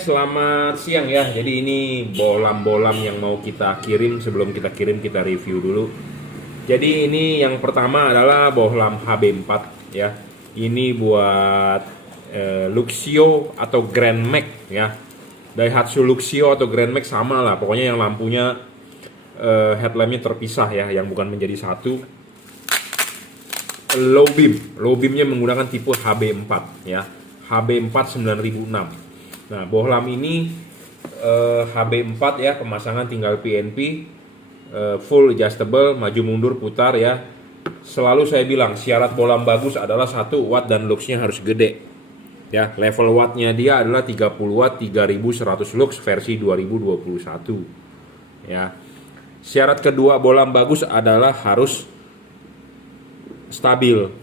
Selamat siang ya. Jadi ini bolam-bolam yang mau kita kirim. Sebelum kita kirim kita review dulu. Jadi ini yang pertama adalah bohlam HB4 ya. Ini buat Luxio atau Grand Max ya. Daihatsu Luxio atau Grand Max sama lah. Pokoknya yang lampunya headlampnya terpisah ya, yang bukan menjadi satu. Low beamnya menggunakan tipe HB4 ya. HB4 9006. Nah, bohlam ini HB4 ya, pemasangan tinggal PNP, full adjustable, maju mundur putar ya. Selalu saya bilang syarat bohlam bagus adalah 1 watt dan luxnya harus gede. Ya, level wattnya dia adalah 30 watt 3100 lux versi 2021. Ya. Syarat kedua bohlam bagus adalah harus stabil.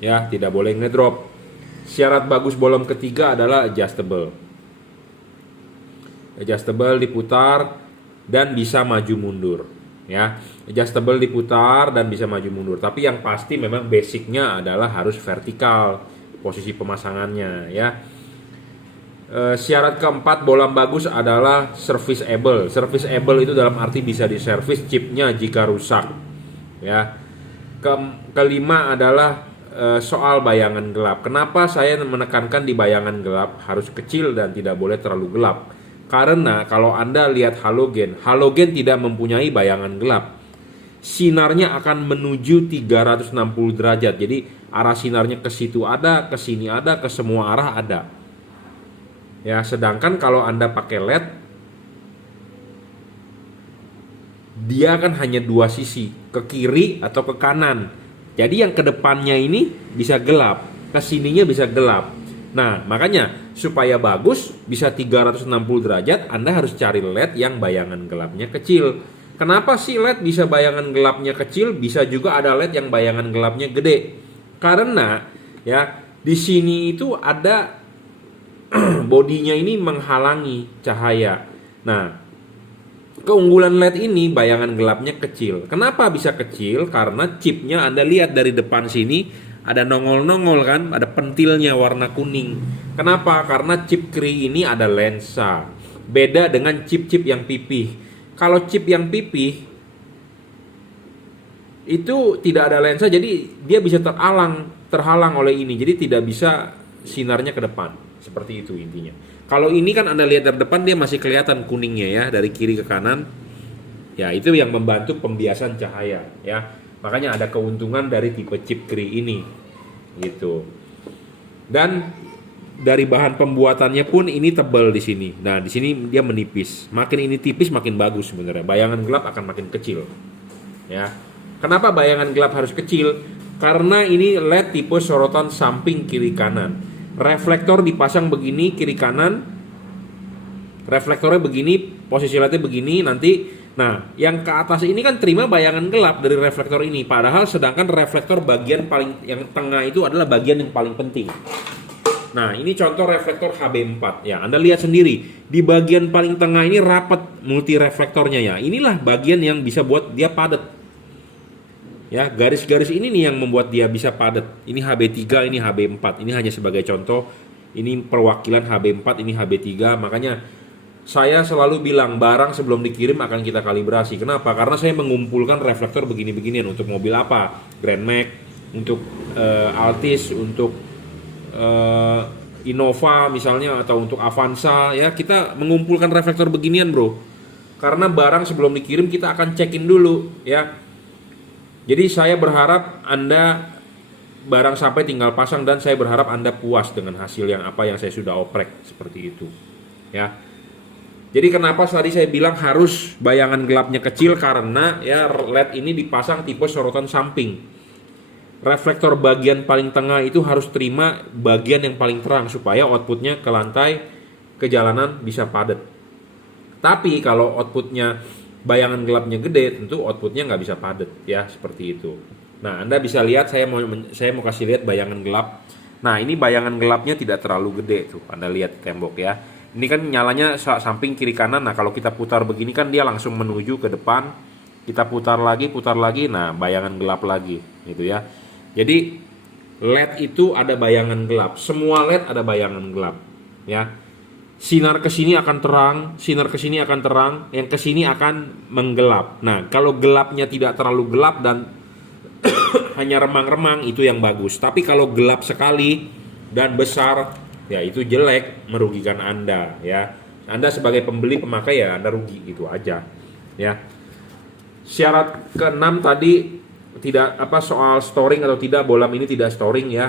Ya, tidak boleh ngedrop. Syarat bagus bohlam ketiga adalah adjustable. Adjustable diputar dan bisa maju mundur. Ya, adjustable diputar dan bisa maju mundur. Tapi yang pasti memang basicnya adalah harus vertikal posisi pemasangannya. Ya. Syarat keempat bohlam bagus adalah serviceable. Serviceable itu dalam arti bisa diservis chipnya jika rusak. Ya. Kelima adalah soal bayangan gelap. Kenapa saya menekankan di bayangan gelap harus kecil dan tidak boleh terlalu gelap? Karena kalau Anda lihat halogen tidak mempunyai bayangan gelap. Sinarnya akan menuju 360 derajat. Jadi arah sinarnya ke situ ada, ke sini ada, ke semua arah ada. Ya, sedangkan kalau Anda pakai LED, dia kan hanya dua sisi, ke kiri atau ke kanan. Jadi yang ke depannya ini bisa gelap, ke sininya bisa gelap. Nah, makanya supaya bagus bisa 360 derajat, Anda harus cari LED yang bayangan gelapnya kecil. Kenapa sih LED bisa bayangan gelapnya kecil, bisa juga ada LED yang bayangan gelapnya gede? Karena ya, di sini itu ada bodinya ini menghalangi cahaya. Nah, keunggulan LED ini bayangan gelapnya kecil. Kenapa bisa kecil? Karena chipnya Anda lihat dari depan sini ada nongol-nongol kan, ada pentilnya warna kuning. Kenapa? Karena chip Cree ini ada lensa. Beda dengan chip-chip yang pipih. Kalau chip yang pipih itu tidak ada lensa, jadi dia bisa terhalang oleh ini. Jadi tidak bisa sinarnya ke depan. Seperti itu intinya. Kalau ini kan Anda lihat dari depan dia masih kelihatan kuningnya ya, dari kiri ke kanan. Ya, itu yang membantu pembiasan cahaya ya. Makanya ada keuntungan dari tipe chip Cree ini. Gitu. Dan dari bahan pembuatannya pun ini tebal di sini. Nah, di sini dia menipis. Makin ini tipis makin bagus sebenarnya. Bayangan gelap akan makin kecil. Ya. Kenapa bayangan gelap harus kecil? Karena ini LED tipe sorotan samping kiri kanan. Reflektor dipasang begini kiri kanan, reflektornya begini, posisi LED-nya begini nanti. Nah, yang ke atas ini kan terima bayangan gelap dari reflektor ini, padahal sedangkan reflektor bagian paling yang tengah itu adalah bagian yang paling penting. Nah, ini contoh reflektor HB4 ya. Anda lihat sendiri, di bagian paling tengah ini rapat multi reflektornya ya. Inilah bagian yang bisa buat dia padat. Ya, garis-garis ini nih yang membuat dia bisa padat. Ini HB3, ini HB4. Ini hanya sebagai contoh. Ini perwakilan HB4, ini HB3. Makanya saya selalu bilang barang sebelum dikirim akan kita kalibrasi. Kenapa? Karena saya mengumpulkan reflektor begini-beginian untuk mobil apa? Grand Max, untuk Altis, untuk Innova misalnya, atau untuk Avanza. Ya, kita mengumpulkan reflektor beginian, bro. Karena barang sebelum dikirim kita akan cekin dulu, ya. Jadi saya berharap Anda barang sampai tinggal pasang, dan saya berharap Anda puas dengan hasil yang apa yang saya sudah oprek seperti itu. Ya. Jadi kenapa tadi saya bilang harus bayangan gelapnya kecil, karena ya LED ini dipasang tipe sorotan samping. Reflektor bagian paling tengah itu harus terima bagian yang paling terang supaya outputnya ke lantai ke jalanan bisa padat. Tapi kalau outputnya bayangan gelapnya gede, tentu outputnya nggak bisa padat ya, seperti itu. Nah, Anda bisa lihat, saya mau kasih lihat bayangan gelap. Nah, ini bayangan gelapnya tidak terlalu gede tuh, Anda lihat tembok ya. Ini kan nyalanya samping kiri kanan. Nah, kalau kita putar begini kan dia langsung menuju ke depan. Kita putar lagi, nah bayangan gelap lagi gitu ya. Jadi LED itu ada bayangan gelap, semua LED ada bayangan gelap ya. sinar ke sini akan terang, sinar ke sini akan terang, yang ke sini akan menggelap. Nah, kalau gelapnya tidak terlalu gelap dan hanya remang-remang, itu yang bagus. Tapi kalau gelap sekali dan besar, ya itu jelek, merugikan Anda ya. Anda sebagai pembeli pemakai ya Anda rugi, gitu aja ya. Syarat keenam tadi tidak soal storing atau tidak, bolam ini tidak storing ya.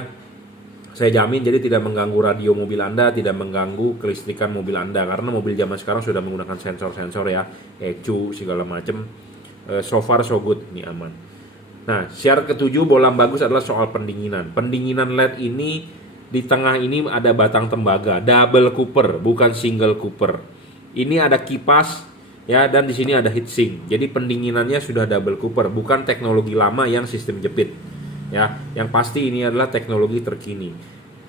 Saya jamin, jadi tidak mengganggu radio mobil Anda, tidak mengganggu kelistrikan mobil Anda, karena mobil zaman sekarang sudah menggunakan sensor-sensor ya, ECU segala macam. So far so good, ini aman. Nah, syarat ketujuh bolam bagus adalah soal pendinginan. Pendinginan LED ini di tengah ini ada batang tembaga, double cooper, bukan single cooper. Ini ada kipas ya, dan di sini ada heatsink. Jadi pendinginannya sudah double cooper, bukan teknologi lama yang sistem jepit. Ya, yang pasti ini adalah teknologi terkini.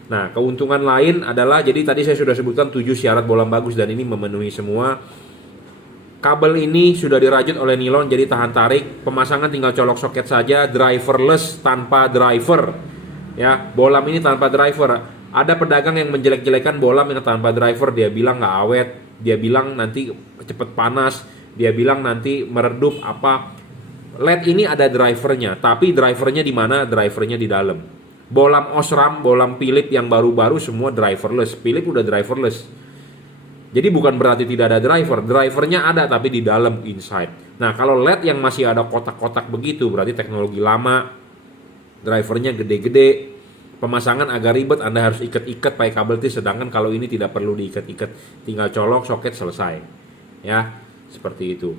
Nah, keuntungan lain adalah, jadi tadi saya sudah sebutkan 7 syarat bolam bagus dan ini memenuhi semua. Kabel ini sudah dirajut oleh nilon jadi tahan tarik. Pemasangan tinggal colok soket saja, driverless, tanpa driver. Ya, bolam ini tanpa driver. Ada pedagang yang menjelek-jelekan bolam yang tanpa driver, dia bilang nggak awet, dia bilang nanti cepet panas, dia bilang nanti meredup apa. LED ini ada drivernya, tapi drivernya di mana? Drivernya di dalam. Bolam Osram, bolam Philips yang baru-baru semua driverless. Philips udah driverless. Jadi bukan berarti tidak ada driver, drivernya ada tapi di dalam, inside. Nah, kalau LED yang masih ada kotak-kotak begitu berarti teknologi lama, drivernya gede-gede, pemasangan agak ribet, Anda harus ikat-ikat pakai kabel T, sedangkan kalau ini tidak perlu diikat-ikat, tinggal colok soket selesai. Ya, seperti itu.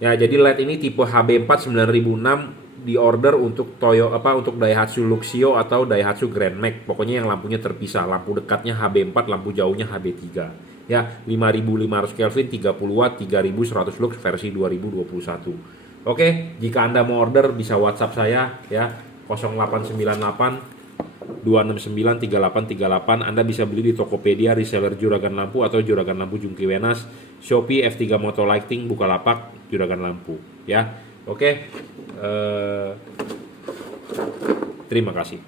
Ya, jadi LED ini tipe HB4 9006 di order untuk untuk Daihatsu Luxio atau Daihatsu Grand Max. Pokoknya yang lampunya terpisah, lampu dekatnya HB4, lampu jauhnya HB3. Ya, 5500 Kelvin, 30 watt, 3100 lux versi 2021. Oke, jika Anda mau order bisa WhatsApp saya ya, 0898 269 3838. Anda bisa beli di Tokopedia, reseller Juragan Lampu atau Juragan Lampu Jungki Wenas, Shopee, F3 Moto Lighting, Bukalapak, Juragan Lampu ya. Oke. Terima kasih.